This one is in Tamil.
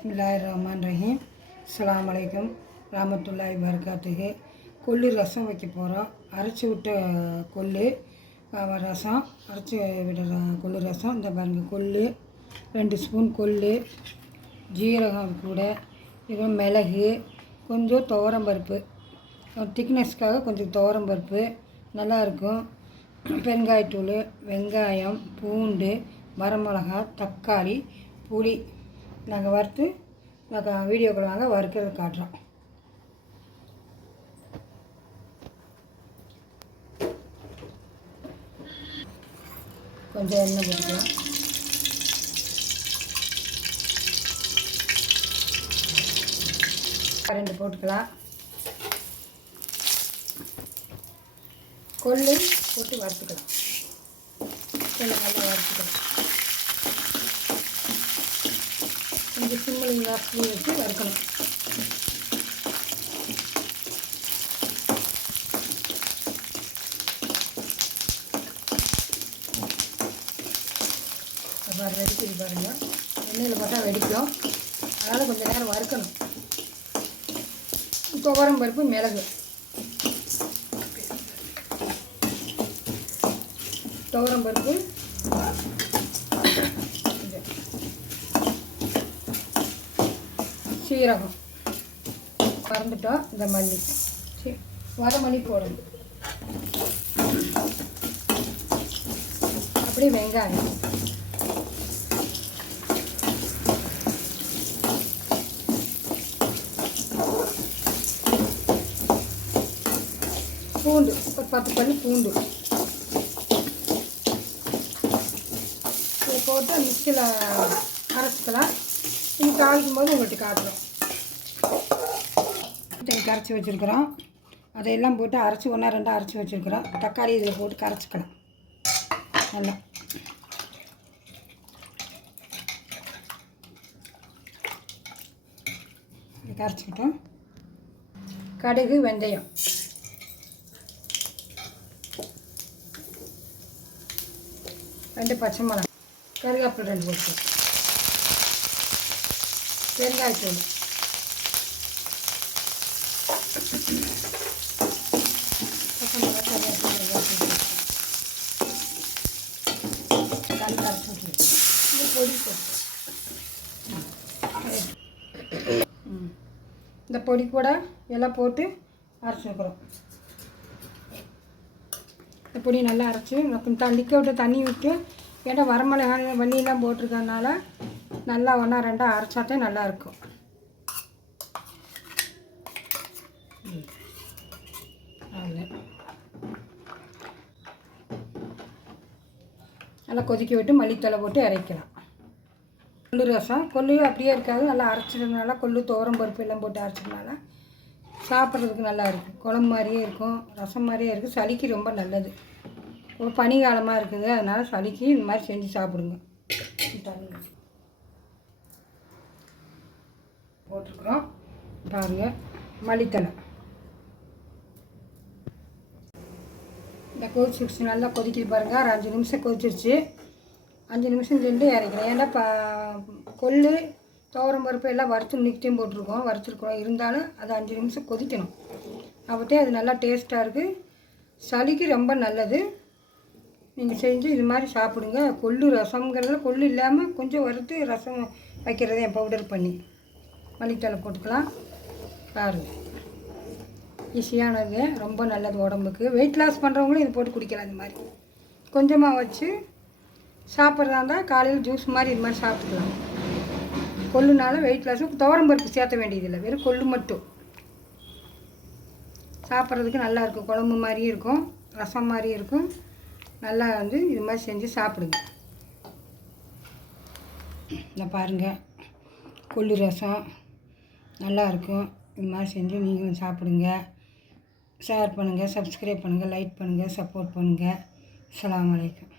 பிஸ்மில்லாஹ் ரஹ்மான் ரஹீம் அஸ்ஸலாமு வலைக்கம் ராமத்துல்லாய் பர்காத்துக்கு கொள்ளு ரசம் வைக்க போகிறோம் அரைச்சி விட்ட கொள்ளு ரசம். அரைச்சி விடுற கொள்ளு ரசம். இந்த பாருங்கள் கொள்ளு. ரெண்டு ஸ்பூன் கொள்ளு. ஜீரகம் கூட. இது மிளகு. கொஞ்சம் துவரம் பருப்பு. திக்னஸ்க்காக கொஞ்சம் துவரம் பருப்பு. நல்லாயிருக்கும். பெருங்காயத்தூள் வெங்காயம் பூண்டு வரமிளகா தக்காளி புளி. நாங்கள் வறுத்து நாங்கள் வீடியோக்கள் வாங்க வறுக்கிறது காட்டுறோம். கொஞ்சம் எண்ணெய் போட்டுக்கலாம். ரெண்டு போட்டுக்கலாம். கொள்ளு போட்டு வறுத்துக்கலாம். கொள்ளு நல்லா வறுத்துக்கலாம். கொஞ்சம் சிம்மில் வாசலி வச்சு வறுக்கணும். பாரு வெடிக்குது பாருங்கள் எண்ணெயில் போட்டால் வெடிக்கும். அதனால் கொஞ்சம் நேரம் வறுக்கணும். துவரம் பருப்பு மிளகு. துவரம் பருப்பு இது. சீரகம். மறந்துட்டோம் இந்த மல்லி. சரி வர மல்லி போடணும். அப்படியே வெங்காயம். பூண்டு ஒரு பத்து பல்லு பூண்டு. இதை போட்டு மிக்சியில் அரைச்சிக்கலாம். நீங்கள் தாளிக்கும் போது உங்கள்கிட்ட காட்டுறோம். கரைச்சி வச்சுருக்குறோம். அதையெல்லாம் போட்டு அரைச்சி ஒன்றா ரெண்டாக அரைச்சி வச்சுருக்குறோம். தக்காளி இதில் போட்டு கரைச்சிக்கலாம். நல்லா. கரைச்சிக்கிட்டோம். கடுகு வெந்தயம். ரெண்டு பச்சை மிளகா கருவேப்பிலை ரெண்டு போட்டு. பெருங்காயத்தூள் பச்சை மிளகா கருவேப்பிலை போட்டு கல் கரைச்சி விட்டுரு. இது பொடி போட்டு ம். இந்த பொடி கூட எல்லாம் போட்டு அரைச்சிருக்குறோம் இந்த பொடி நல்லா அரைச்சி கொஞ்சம் தண்ணிக்க விட்டு தண்ணி விட்டு ஏன்னா வரமிளகாய் வண்டியெல்லாம் போட்டிருக்கறனால நல்லா ஒன்றா ரெண்டாக அரைச்சாட்டே நல்லாயிருக்கும் நல்லா கொதிக்க விட்டு மல்லித்தலை போட்டு இறக்கலாம் கொள்ளு ரசம். கொள்ளு அப்படியே இருக்காது. நல்லா அரைச்சதுனால கொள்ளு தோரம் பருப்பு எல்லாம் போட்டு அரைச்சதுனால சாப்பிட்றதுக்கு நல்லா இருக்கும். குழம்பு மாதிரியே இருக்கும். ரசம் மாதிரியே இருக்குது சளிக்கு ரொம்ப நல்லது. இப்போ பனிகாலமாக இருக்குது. அதனால் சளிக்கு இந்த மாதிரி செஞ்சு சாப்பிடுங்க. போட்டிருக்குறோம். பாருங்கள் மல்லித்தலை இந்த கொதிச்சிருச்சு. நல்லா கொதிக்கிட்டு பாருங்கள் ஒரு அஞ்சு நிமிஷம் கொதிச்சிருச்சு. அஞ்சு நிமிஷம் திண்டு இறக்கிறேன். ஏன்னா ப கொள்ளு துவரம் பருப்பு எல்லாம் வறுத்து நிக்கிட்டையும் போட்டிருக்கோம். வறுத்துருக்கோம் இருந்தாலும் அது அஞ்சு நிமிஷம் கொதிக்கணும். அப்போதே அது நல்லா டேஸ்ட்டாக இருக்குது சளிக்கு ரொம்ப நல்லது. நீங்கள் செஞ்சு இது மாதிரி சாப்பிடுங்க. கொள்ளு ரசம்ங்கிறதுல கொள்ளு இல்லாமல் கொஞ்சம் வறுத்து ரசம் வைக்கிறது என் பவுடர் பண்ணி மல்லித்தலை போட்டுக்கலாம். பாருங்கள் ஈஸியானது. ரொம்ப நல்லது உடம்புக்கு. வெயிட் லாஸ் பண்ணுறவங்களும் இது போட்டு குடிக்கலாம் இந்த மாதிரி. கொஞ்சமாக வச்சு சாப்பிட்றதா இருந்தால் காலையில் ஜூஸ் மாதிரி இது மாதிரி சாப்பிட்டுக்கலாம். கொல்லுனால வெயிட் லாஸ் துவரம் பருப்பு சேர்த்த வேண்டியதில்லை. வெறும் கொள்ளு மட்டும். சாப்பிட்றதுக்கு நல்லாயிருக்கும் குழம்பு மாதிரியும் இருக்கும். ரசம் மாதிரியும் இருக்கும். நல்லா வந்து இது மாதிரி செஞ்சு சாப்பிடுங்க. இந்த பாருங்கள் கொள்ளு ரசம் நல்லாயிருக்கும் இது மாதிரி செஞ்சு நீங்களும் சாப்பிடுங்க. ஷேர் பண்ணுங்கள் சப்ஸ்கிரைப் பண்ணுங்கள் லைக் பண்ணுங்கள் சப்போர்ட் பண்ணுங்கள் அலாம் வலைக்கம்